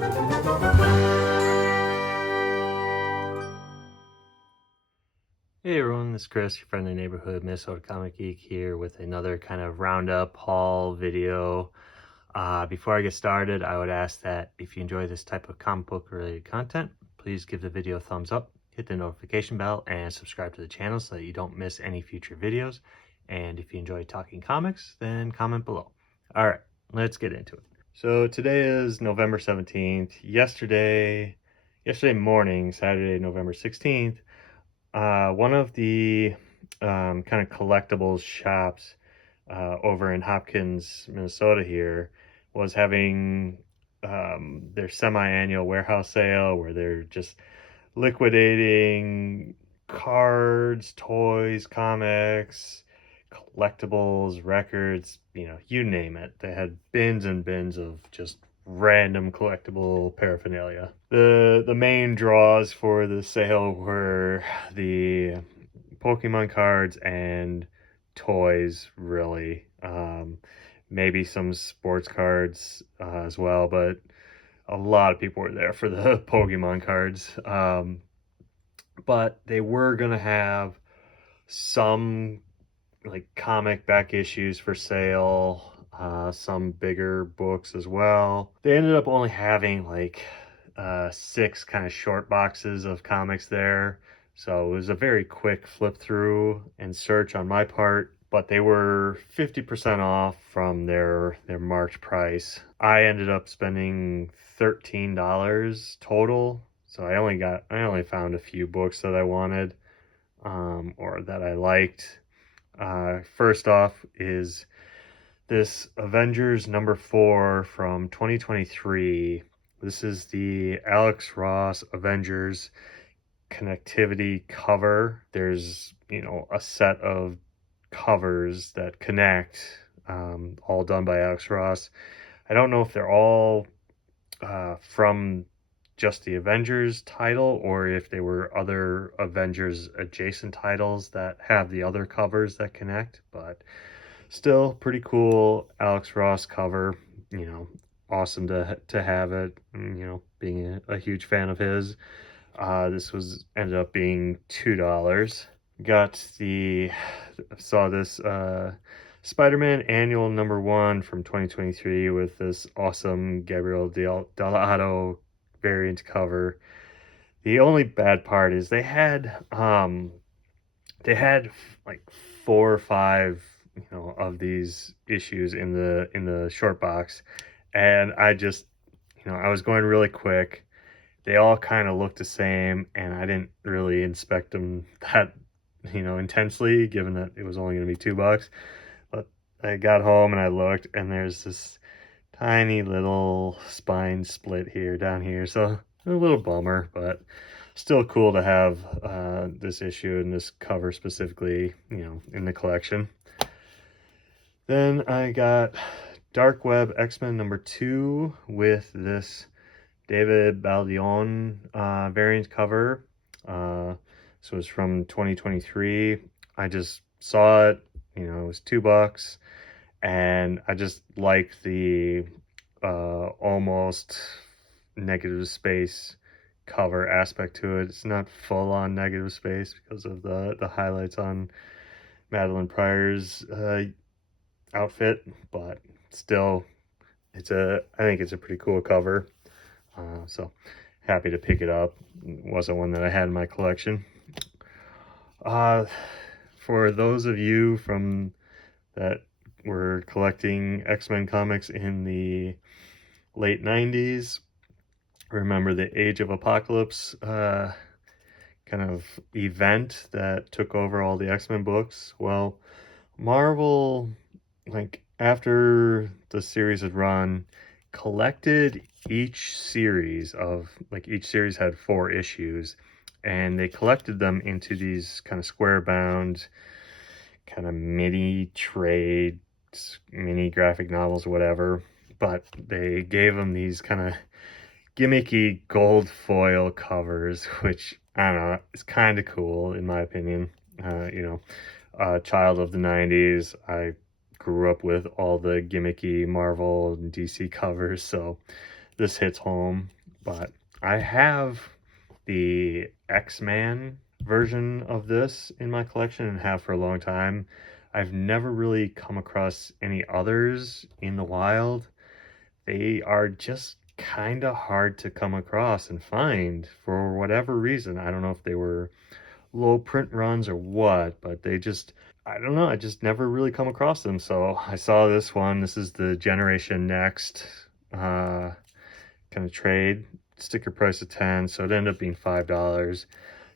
Hey everyone, this is Chris, your friendly neighborhood Minnesota Comic Geek here with another kind of roundup haul video. Before I get started, I would ask that if you enjoy this type of comic book related content, please give the video a thumbs up, hit the notification bell, and subscribe to the channel so that you don't miss any future videos. And if you enjoy talking comics, then comment below. Alright, let's get into it. So today is November 17th. Yesterday morning, Saturday, November 16th, one of the kind of collectibles shops over in Hopkins, Minnesota here was having their semi-annual warehouse sale where they're just liquidating cards, toys, comics, collectibles, records, you name it. They had bins and bins of just random collectible paraphernalia. The main draws for the sale were the Pokemon cards and toys, really. Maybe some sports cards as well, but a lot of people were there for the Pokemon cards. But they were gonna have some like comic back issues for sale, some bigger books as well. They ended up only having like 6 kind of short boxes of comics there, so it was a very quick flip through and search on my part, but they were 50% off from their March price. I ended up spending $13 total, so I only found a few books that I wanted or that I liked. First off is this Avengers #4 from 2023. This is the Alex Ross Avengers connectivity cover. There's, a set of covers that connect, all done by Alex Ross. I don't know if they're all from just the Avengers title or if they were other Avengers adjacent titles that have the other covers that connect, but still pretty cool Alex Ross cover. Awesome to have it, being a huge fan of his. This ended up being $2. Saw this Spider-Man Annual #1 from 2023 with this awesome Gabriel Dell'Otto variant cover. The only bad part is they had like 4 or 5 of these issues in the short box, and I just I was going really quick. They all kind of looked the same, and I didn't really inspect them that intensely, given that it was only going to be $2. But I got home and I looked, and there's this tiny little spine split here down here, so a little bummer, but still cool to have this issue and this cover specifically in the collection. Then I got Dark Web X-Men #2 with this David Baldeón variant cover. This was from 2023. I just saw it, it was $2, and I just like the almost negative space cover aspect to it. It's not full on negative space because of the highlights on Madeline Pryor's outfit, but still I think it's a pretty cool cover. So happy to pick it up. It wasn't one that I had in my collection. For those of you that were collecting X-Men comics in the late 90s, remember the Age of Apocalypse kind of event that took over all the X-Men books? Well, Marvel, like after the series had run, collected each series had 4 issues, and they collected them into these kind of square bound kind of mini trades, mini graphic novels, whatever, but they gave them these kind of gimmicky gold foil covers, which I don't know, it's kind of cool in my opinion. Child of the 90s, I grew up with all the gimmicky Marvel and DC covers, so this hits home, but I have the X-Man version of this in my collection and have for a long time. I've never really come across any others in the wild. They are just kind of hard to come across and find for whatever reason. I don't know if they were low print runs or what, but they just, I don't know, I just never really come across them. So I saw this one. This is the Generation Next kind of trade. Sticker price of 10, so it ended up being $5.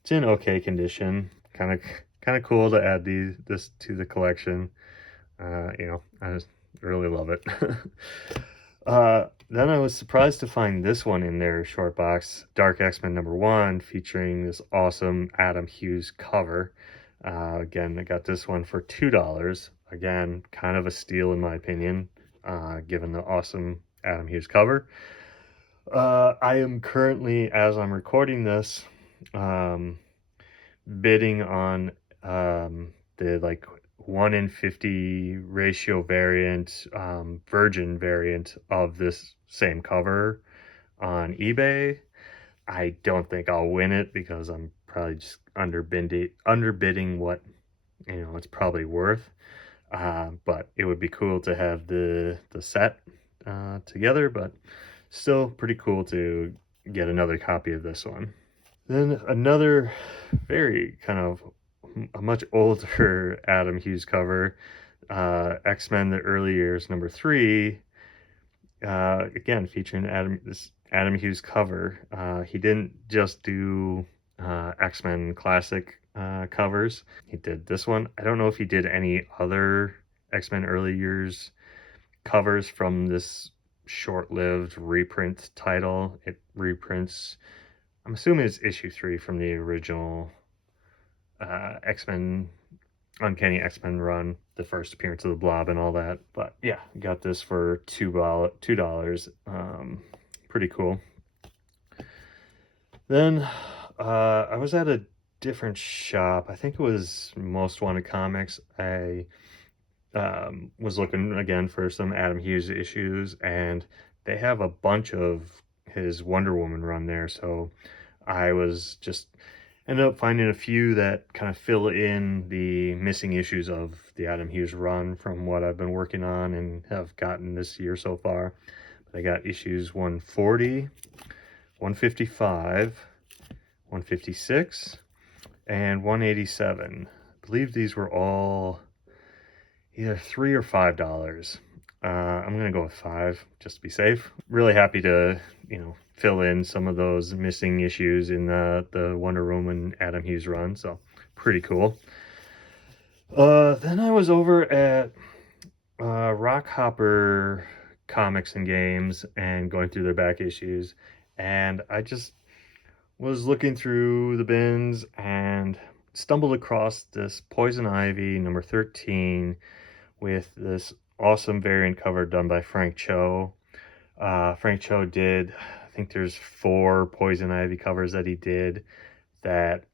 It's in okay condition. Kind of cool to add this to the collection. I just really love it. Then I was surprised to find this one in their short box, Dark X-Men #1, featuring this awesome Adam Hughes cover. Again, I got this one for $2. Again, kind of a steal in my opinion, given the awesome Adam Hughes cover. I am currently, as I'm recording this, bidding on the like 1 in 50 ratio variant, virgin variant of this same cover on eBay. I don't think I'll win it because I'm probably just underbidding what it's probably worth. But it would be cool to have the set together, but still pretty cool to get another copy of this one. Then another very kind of a much older Adam Hughes cover, X-Men the Early Years #3, again featuring this Adam Hughes cover. He didn't just do X-Men classic covers. He did this one. I don't know if he did any other X-Men Early Years covers from this short-lived reprint title. It reprints, I'm assuming it's issue 3 from the original X-Men, Uncanny X-Men run, the first appearance of the Blob and all that. But yeah, got this for $2. Pretty cool. Then I was at a different shop. I think it was Most Wanted Comics. I was looking again for some Adam Hughes issues, and they have a bunch of his Wonder Woman run there. So I was just ended up finding a few that kind of fill in the missing issues of the Adam Hughes run from what I've been working on and have gotten this year so far. But I got issues 140, 155, 156, and 187. I believe these were all either $3 or $5. I'm gonna go with 5 just to be safe. Really happy to fill in some of those missing issues in the Wonder Woman Adam Hughes run, so pretty cool. Then I was over at Rockhopper Comics and Games and going through their back issues, and I just was looking through the bins and stumbled across this Poison Ivy #13 with this awesome variant cover done by Frank Cho. Frank Cho did, I think there's 4 Poison Ivy covers that he did that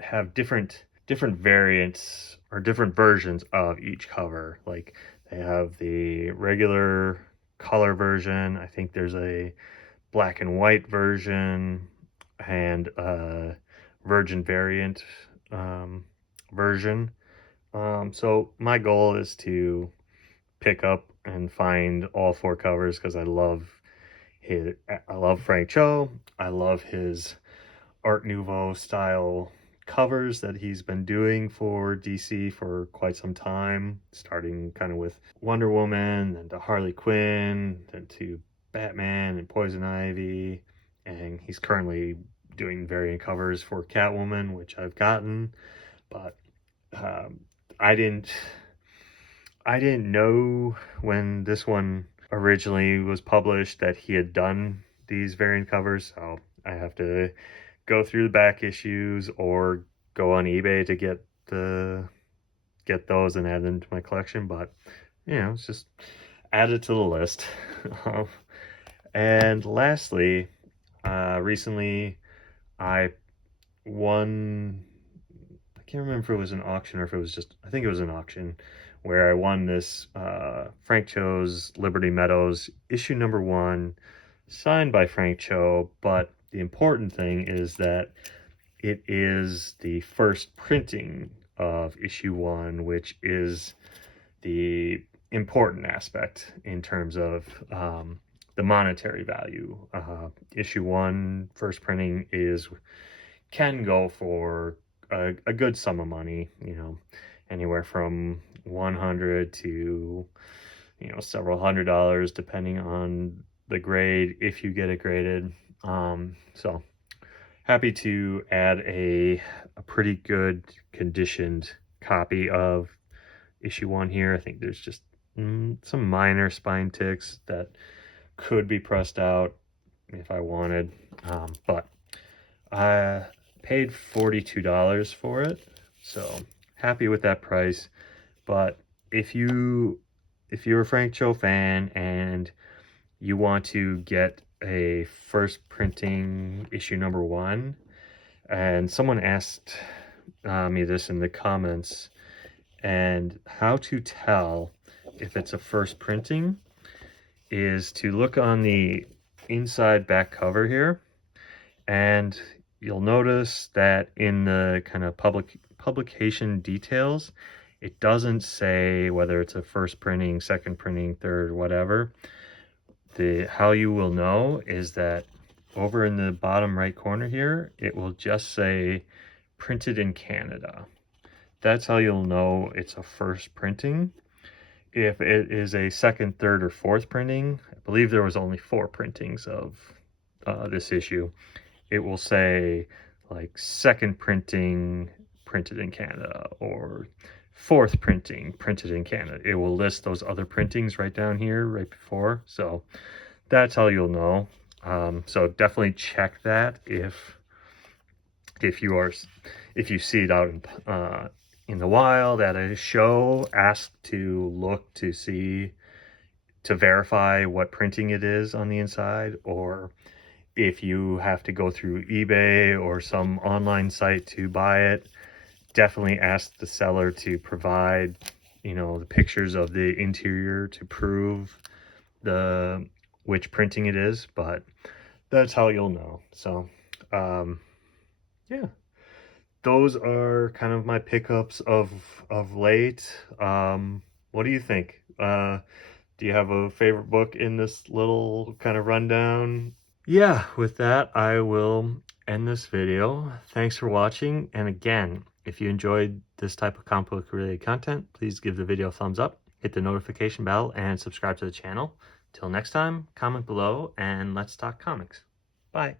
have different variants or different versions of each cover. Like they have the regular color version, I think there's a black and white version, and a virgin variant version. So my goal is to pick up and find all 4 covers because I love Frank Cho. I love his Art Nouveau style covers that he's been doing for DC for quite some time, starting kind of with Wonder Woman, then to Harley Quinn, then to Batman and Poison Ivy, and he's currently doing variant covers for Catwoman, which I've gotten, but I didn't know when this one originally was published that he had done these variant covers, so I have to go through the back issues or go on eBay to get those and add them to my collection. But it's just added to the list. And lastly, recently I won, I can't remember if it was an auction or if it was just, I think it was an auction, where I won this Frank Cho's Liberty Meadows issue number 1, signed by Frank Cho. But the important thing is that it is the first printing of issue 1, which is the important aspect in terms of the monetary value. Issue 1 first printing can go for a good sum of money, anywhere from 100 to several $100s, depending on the grade, if you get it graded. So happy to add a pretty good conditioned copy of issue 1 here. I think there's just some minor spine ticks that could be pressed out if I wanted, but I paid $42 for it, so happy with that price. But if you're a Frank Cho fan and you want to get a first printing issue number 1, and someone asked me this in the comments, and how to tell if it's a first printing is to look on the inside back cover here, and you'll notice that in the kind of publication details, it doesn't say whether it's a first printing, second printing, third, whatever. How you will know is that over in the bottom right corner here, it will just say printed in Canada. That's how you'll know it's a first printing. If it is a second, third, or fourth printing, I believe there was only 4 printings of this issue, it will say like second printing printed in Canada or fourth printing printed in Canada. It will list those other printings right down here right before, so that's how you'll know. So definitely check that if you see it out in the wild at a show. Ask to look to see, to verify what printing it is on the inside, or if you have to go through eBay or some online site to buy it, definitely ask the seller to provide, the pictures of the interior to prove which printing it is. But that's how you'll know. So, yeah, those are kind of my pickups of late. What do you think? Do you have a favorite book in this little kind of rundown? Yeah, with that, I will end this video. Thanks for watching. And again, if you enjoyed this type of comic book related content, please give the video a thumbs up, hit the notification bell, and subscribe to the channel. Till next time, comment below and let's talk comics. Bye.